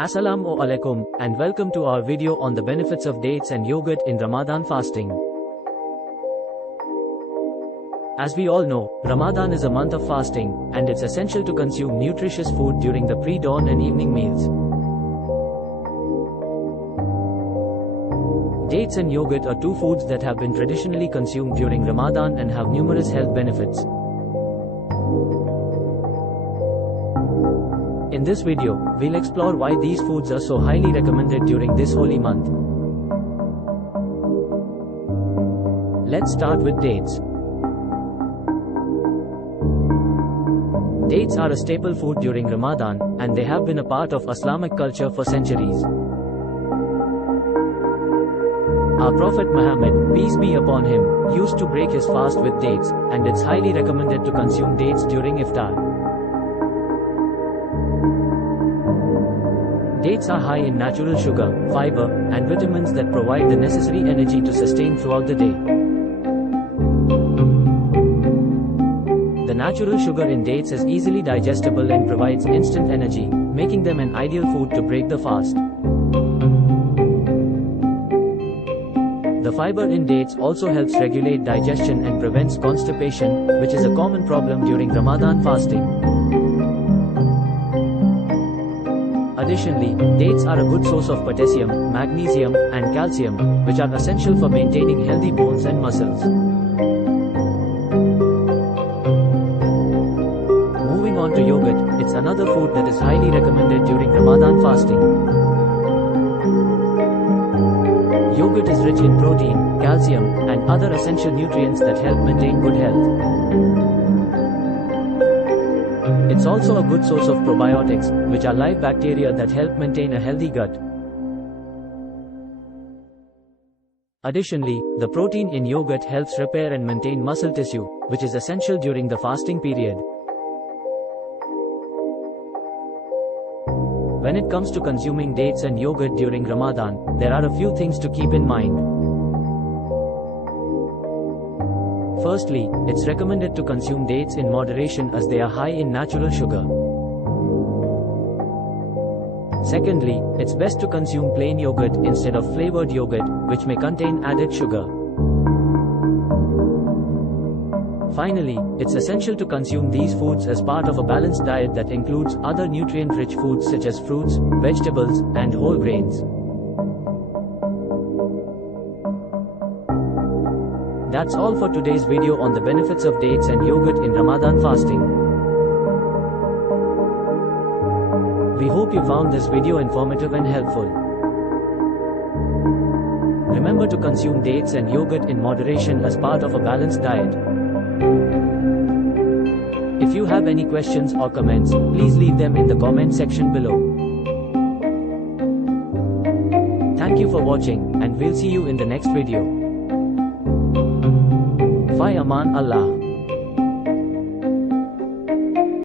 Assalamu alaikum, and welcome to our video on the benefits of dates and yogurt in Ramadan fasting. As we all know, Ramadan is a month of fasting, and it's essential to consume nutritious food during the pre-dawn and evening meals. Dates and yogurt are two foods that have been traditionally consumed during Ramadan and have numerous health benefits. In this video, we'll explore why these foods are so highly recommended during this holy month. Let's start with dates. Dates are a staple food during Ramadan, and they have been a part of Islamic culture for centuries. Our Prophet Muhammad, peace be upon him, used to break his fast with dates, and it's highly recommended to consume dates during Iftar. Dates are high in natural sugar, fiber, and vitamins that provide the necessary energy to sustain throughout the day. The natural sugar in dates is easily digestible and provides instant energy, making them an ideal food to break the fast. The fiber in dates also helps regulate digestion and prevents constipation, which is a common problem during Ramadan fasting. Additionally, dates are a good source of potassium, magnesium, and calcium, which are essential for maintaining healthy bones and muscles. Moving on to yogurt, it's another food that is highly recommended during Ramadan fasting. Yogurt is rich in protein, calcium, and other essential nutrients that help maintain good health. It's also a good source of probiotics, which are live bacteria that help maintain a healthy gut. Additionally, the protein in yogurt helps repair and maintain muscle tissue, which is essential during the fasting period. When it comes to consuming dates and yogurt during Ramadan, there are a few things to keep in mind. Firstly, it's recommended to consume dates in moderation as they are high in natural sugar. Secondly, it's best to consume plain yogurt instead of flavored yogurt, which may contain added sugar. Finally, it's essential to consume these foods as part of a balanced diet that includes other nutrient-rich foods such as fruits, vegetables, and whole grains. That's all for today's video on the benefits of dates and yogurt in Ramadan fasting. We hope you found this video informative and helpful. Remember to consume dates and yogurt in moderation as part of a balanced diet. If you have any questions or comments, please leave them in the comment section below. Thank you for watching, and we'll see you in the next video. Fi Aman Allah.